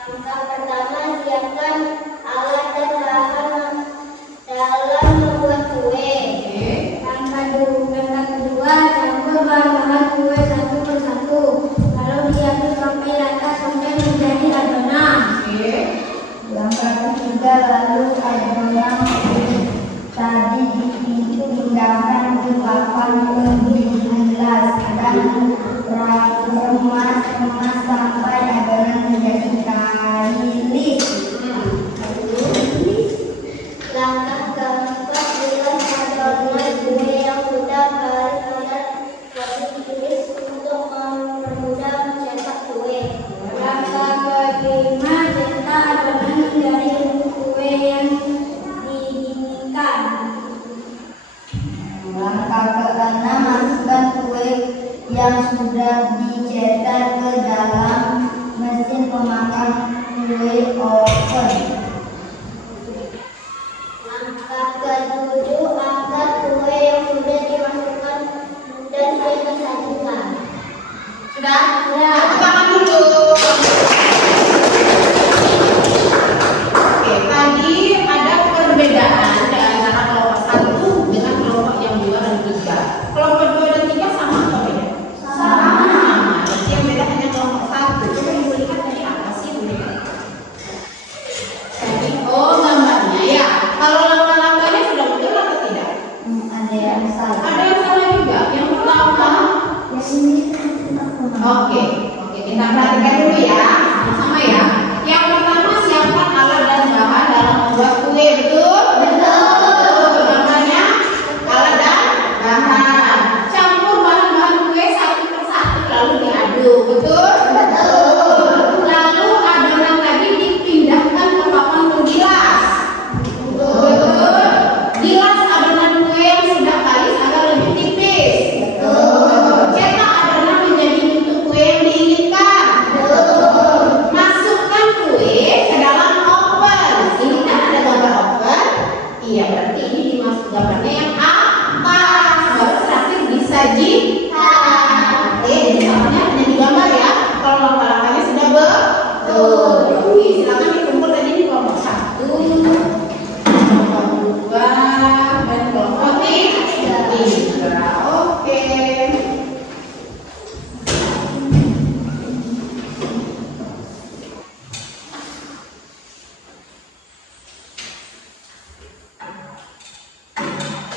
Langkah pertama, siapkan alat dan bahan dalam membuat kue. Langkah kedua, campur bahan-bahan kue satu persatu, lalu diaduk sampai rata sampai menjadi adonan. Langkah ketiga, lalu adonan tadi dipindahkan ke papan penggilas dan kemas sampai adonan menjadi kailis. Langkah keempat, bilas adonan kue yang sudah garis posisi tulis untuk mempermudah mencetak kue. Langkah kelima, cetak adonan menjadi bentuk kue yang diinginkan. Langkah keenam, masukkan kue yang sudah dicetak ke dalam mesin pemanggang kue oven. Langkah ketujuh, angkat kue yang sudah dimasukkan yang salah. Ada yang salah juga. Yang pertama, Yang ini aku mau. oke, kita perhatikan dulu ya, sama-sama ya. Yang pertama, siapkan alat dan bahan dalam membuat kue, betul? Betul. Namanya alat dan bahan. Campur bahan-bahan kue satu persatu lalu diaduk, betul? Betul. Lalu adonan tadi dipindahkan ke papan penggilas. Betul. Gilas adonan kue yang sudah kalis agar lebih tipis. Betul. Cetak adonan menjadi bentuk kue yang diinginkan. Betul. Masukkan kue ke dalam oven. Ini kan ada gambar oven. Iya, berarti ini dimasuk gambarnya yang atas. Baru terakhir disajikan. Oke, jadi samanya hanya digambar ya. Kalau langkah-langkahnya sudah betul. Oke, silakan dikumpul tadi di kelompok 1, kelompok 2, dan kelompok 3. Oke.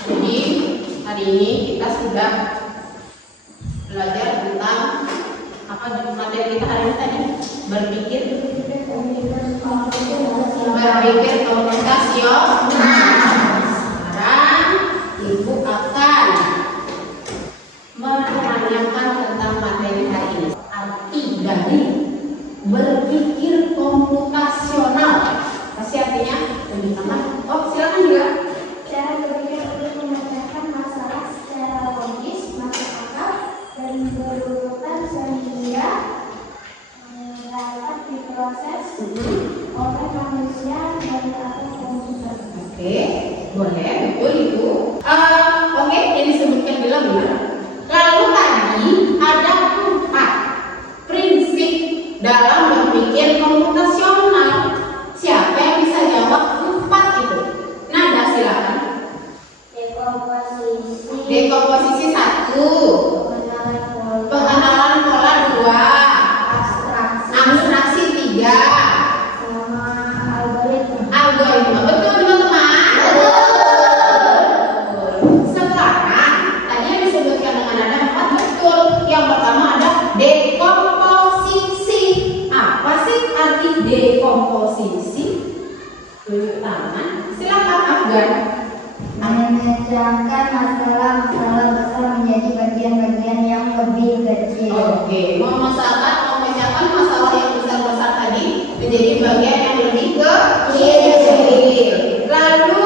Jadi hari ini kita sudah belajar tentang apa materi kita hari ini tadi? Berpikir komunikasional. Sekarang Ibu akan menanyakan tentang materi hari ini. Arti dari berpikir komputasional. Pasti artinya lebih sama. Oh, silakan juga. Cara berpikir untuk memecahkan masalah secara logis, masuk akal, dan berurutan sehingga dapat diproses oleh manusia menggunakan komputer. Oke, boleh, betul itu. Oke, ini disebutkan bilang benar. Lalu tadi ada 4 prinsip dalam berpikir komputasional. Siapa yang bisa jawab 4 itu? Nada silakan. Dekomposisi 1, pengenalan pola 2, abstraksi 3, algoritma. Betul teman-teman? Betul. Sekarang tadi yang disebutkan dengan ada 4 betul. Yang pertama ada dekomposisi. Apa sih arti dekomposisi? Tunjuk tangan. Silakan Afgan. Memecahkan masalah besar menjadi bagian-bagian yang lebih kecil. Oke, memecahkan masalah yang besar-besar tadi menjadi bagian yang lebih kecil. Lalu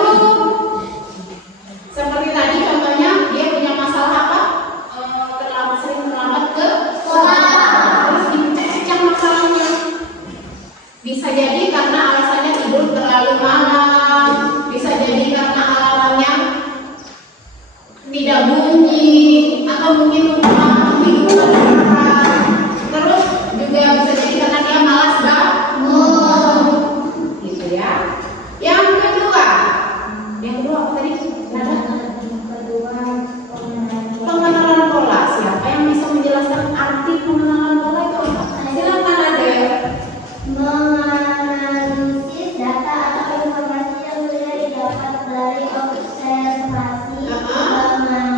seperti tadi contohnya dia punya masalah apa? Sering terlambat ke sekolah. Terus dipecah masalahnya. Bisa jadi karena alasannya tidur terlalu malam. Bisa jadi karena alarmnya tidak bunyi atau mungkin lupa tidur. Terus juga bisa jadi karena dia malas bangun, gitu ya. Yang kedua apa tadi? Pengenalan pola. Siapa yang bisa menjelaskan arti pengenalan pola itu apa? Silakan ada. Menganalisis data atau informasi yang sudah didapat dari observasi pengamatan.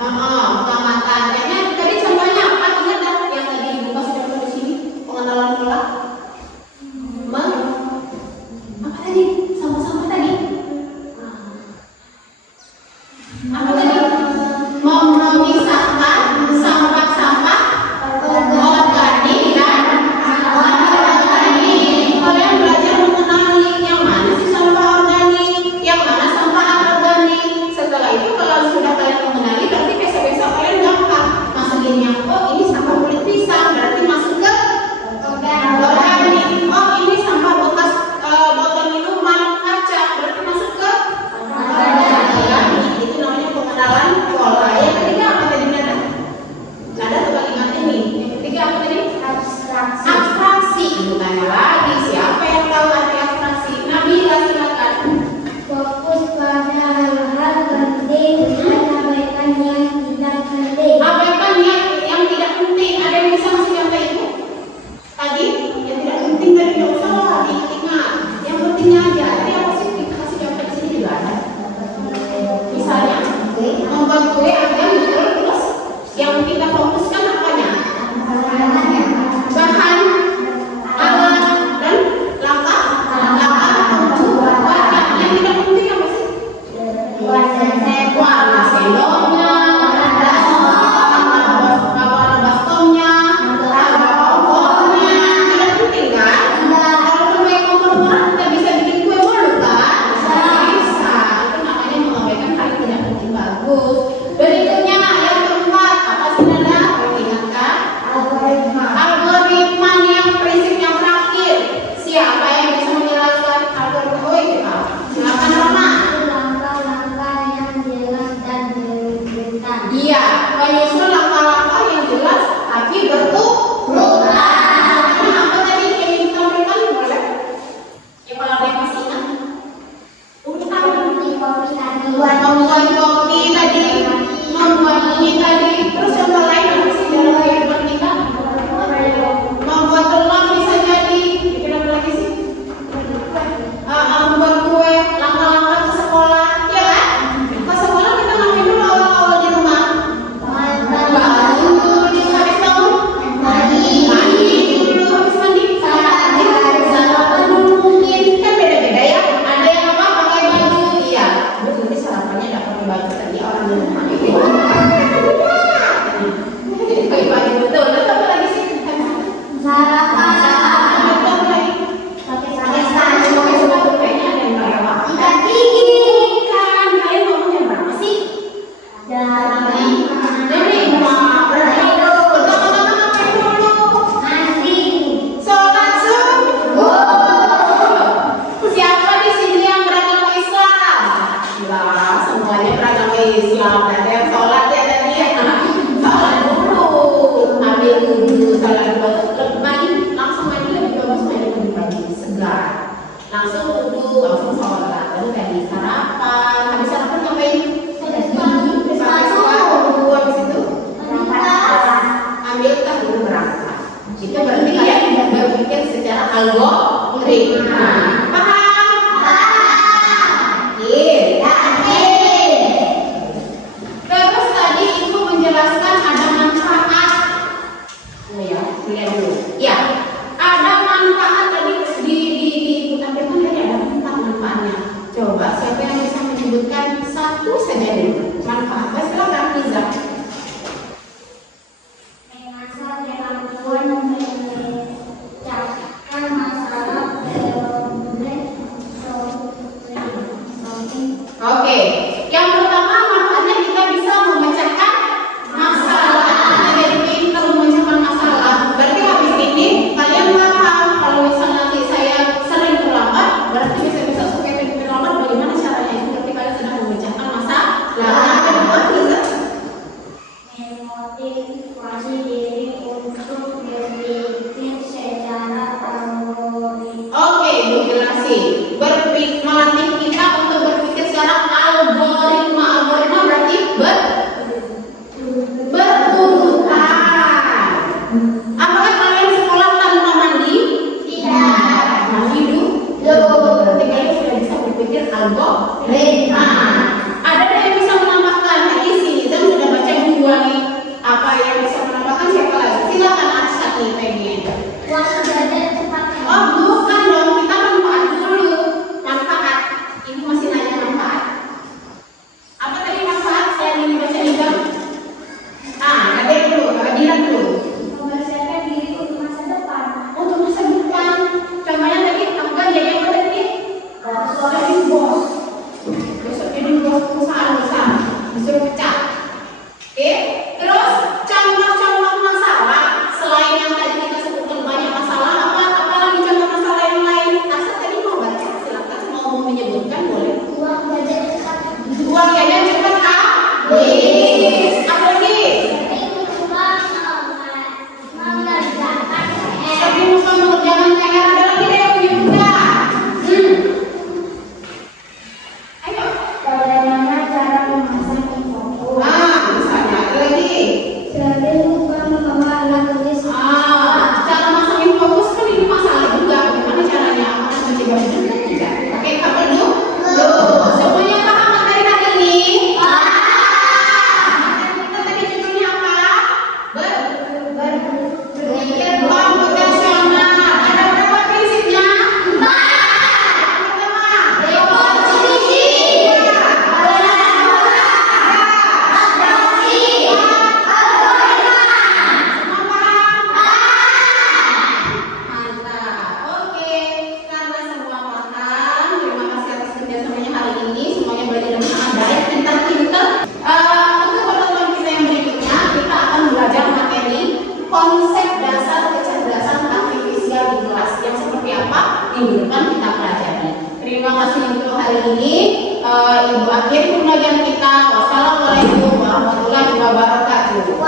Pengamatan. Kayaknya tadi contohnya apa? Ingat dah Dari rumah. Pertama-tama ngapain dulu? Sholat subuh. Siapa di sini yang beragama Islam? Lah, semuanya beragama Islam. Ada yang sholat ya tadi ya. Sholat dulu. Ambil wudhu, sholat dulu. Mandi, langsung mandi lebih bagus, mandi pagi-pagi segar. Langsung wudhu, langsung sholat. Lalu tadi sarapan. Habis sarapan ngapain? Ambil tas dulu berangkat. Itu berarti kalian tidak berpikir secara algoritma. Paham? Yakin. Terus tadi ibu menjelaskan ada manfaat. Oh ya, lihat dulu. Ya, ada manfaat tadi di tampilkan tadi ada empat manfaatnya. Coba siapa yang bisa menyebutkan satu saja dulu manfaat? Silakan Riza. Oke, yang pertama manfaatnya kita bisa memecahkan masalah. Jadi pintar memecahkan masalah. Berarti habis ini kalian paham kalau misalnya nanti saya sering terlambat, berarti bisa supaya tidak terlambat bagaimana caranya itu? Berarti kalian sedang memecahkan masalah. Memotivasi diri untuk berpikir secara algoritma. Oke, Bu jelasin. Melatih kita untuk berpikir secara algoritma. Algoritma berarti berurutan. Apakah kalian sekolah tanpa mandi? Tidak. Mandi dulu. Berarti kalian sudah bisa berpikir algoritma. Ada yang bisa menambahkan? Tadi sini Zam sudah baca dua nih. Apa yang bisa menambahkan siapa lagi? Silakan Arsad nih pengen. Waktu belajar cepat. Oh bukan dong, kita manfaat dulu. Manfaat, ibu masih nanya manfaat. Apa tadi manfaat selain ini baca Zam? Ada dulu, kehadiran dulu. Mempersiapkan diri untuk masa depan. Untuk masa depan, contohnya tadi apa jadi apa tadi? Jadi bos. Besok jadi bos perusahaan disuruh pecah. Oke, terus contoh-contoh masalah selain yang tadi kita sebutkan banyak masalah, apa lagi contoh masalah yang lain? Asal tadi mau baca, silakan mau menyebutkan boleh. Uang belajar cepat. Uang jajan cepat habis. Apa lagi? Tapi musuh mengerjakan PR ada lagi deh yang menyebutkan. Ayo. Bagaimana cara memasang info? Misalnya ada lagi. Selain lupa membawa alat tulis. Cara masangin fokus kan ini masalah juga. Bagaimana caranya? Apakah mencegah benar tidak? Oke, apa dulu? Semuanya paham materi hari ini? Kita tadi judulnya apa? Berpikir komputasional. Ada berapa prinsipnya? 4. Pertama, deposisi. Mantap. Oke, karena semua paham, terima kasih atas kerjasamanya hari ini. Semuanya belajar dengan sangat baik, pintar-pintar. Untuk pertemuan kita yang berikutnya, kita akan belajar materi konsep dasar kecerdasan artifisial di kelas. Yang seperti apa? Minggu depan kita pelajari. Terima kasih untuk hari ini. Ibu akhir pembelajaran kita. Wassalamualaikum warahmatullahi wabarakatuh.